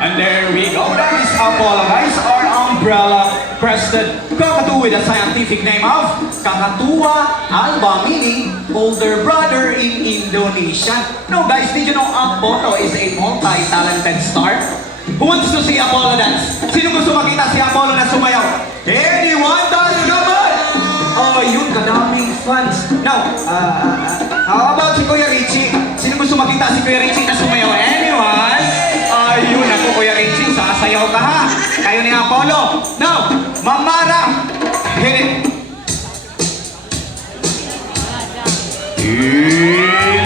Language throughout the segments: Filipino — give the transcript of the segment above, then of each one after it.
And there we go. That is Apollo, guys. Our umbrella crested cockatoo with a scientific name of Kakatua alba, meaning older brother in Indonesian. No, guys, did you know Apollo is a multi-talented star? Who wants to see Apollo dance? Sino gusto makita si Apollo na sumayaw? Anyone? Dance naman! Oh, yun, kadaming fans. Now, how about si Kuya Richie? Sino gusto makita si Kuya Richie na sumayaw? Anyone? Ayun ako, Kuya Richie, sasayaw ka ha. Kayo ni Apollo. Now, Mamara, hit it.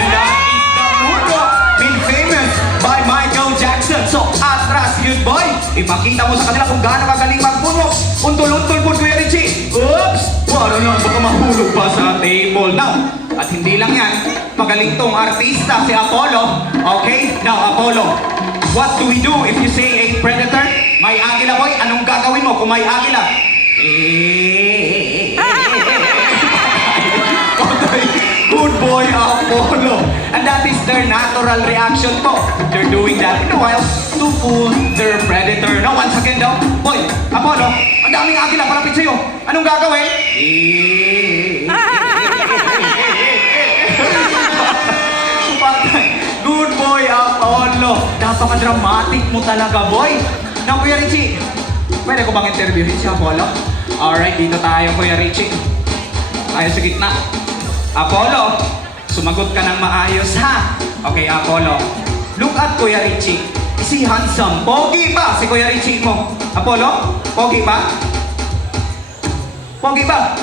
That is the mundo made famous by Michael Jackson. So, atras yun, boy. Ipakita mo sa kanila kung gaano kagaling mag-moonwalk. Untol-untol po, Kuya Richie. Oops! Wala na, baka mahulog pa sa table. Now, at hindi lang yan, magaling tong artista si Apollo. Okay? Now, Apollo, what do we do if you say a predator? May agila, boy. Anong gagawin mo kung may agila? Good boy, Apollo. And that is their natural reaction po. They're doing that in the wild to fool their predator. Now, once again daw, boy, Apollo, ang daming agila palapit sa'yo. Anong gagawin? Good boy, Apollo. Napaka-dramatic mo talaga, boy. Now, Kuya Richie, pwede ko bang interviewin si Apollo? Alright, dito tayo, Kuya Richie. Tayo sa gitna. Apollo, sumagot ka ng maayos, ha? Okay, Apollo. Look at Kuya Richie. Is he handsome? Pogi ba si Kuya Richie mo? Apollo, pogi ba? Pogi ba?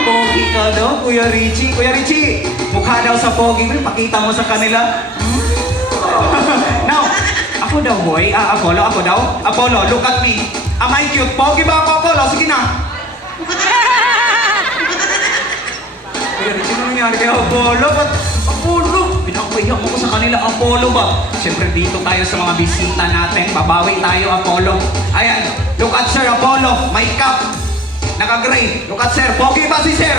Pogi ka daw, Kuya Richie. Kuya Richie, mukha daw sa pogi mo. Pakita mo sa kanila. Now, ako daw, boy. Apollo, ako daw. Apollo, look at me. Am I cute? Pogi ba ako, Apollo? Sige na. Kuya Richie, ano nangyari kay Apollo? Ba't Apollo? Pinapahiyak mo ko sa kanila, Apollo ba? Siyempre dito tayo sa mga bisita natin. Babawi tayo, Apollo. Ayan, look at Sir Apollo. May cap. Naka-gray. Look at Sir. Pogi ba si Sir?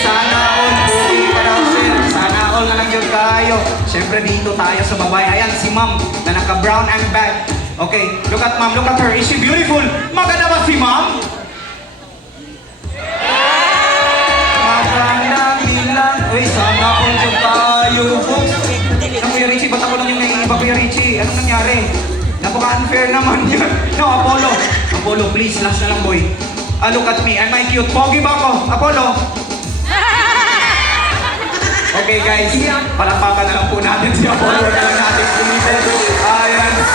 Sana all pogi pa daw, Sir. Sana all na lang yun kayo. Siyempre dito tayo sa babae. Ayan, si Ma'am na naka-brown and bag. Okay, look at Ma'am. Look at her. Is she beautiful? Maganda ba si Ma'am? Uy, sana all dyan tayo, folks. Ano, Kuya Richie, ba't ako lang yung naiiba, Kuya Richie? Anong nangyari? Napaka-unfair naman yun. No, Apollo. Apollo, please, last na lang, boy. Look at me. Am I cute? Pogi ba ako? Apollo? Okay, guys. Palakpakan na lang po natin si Apollo.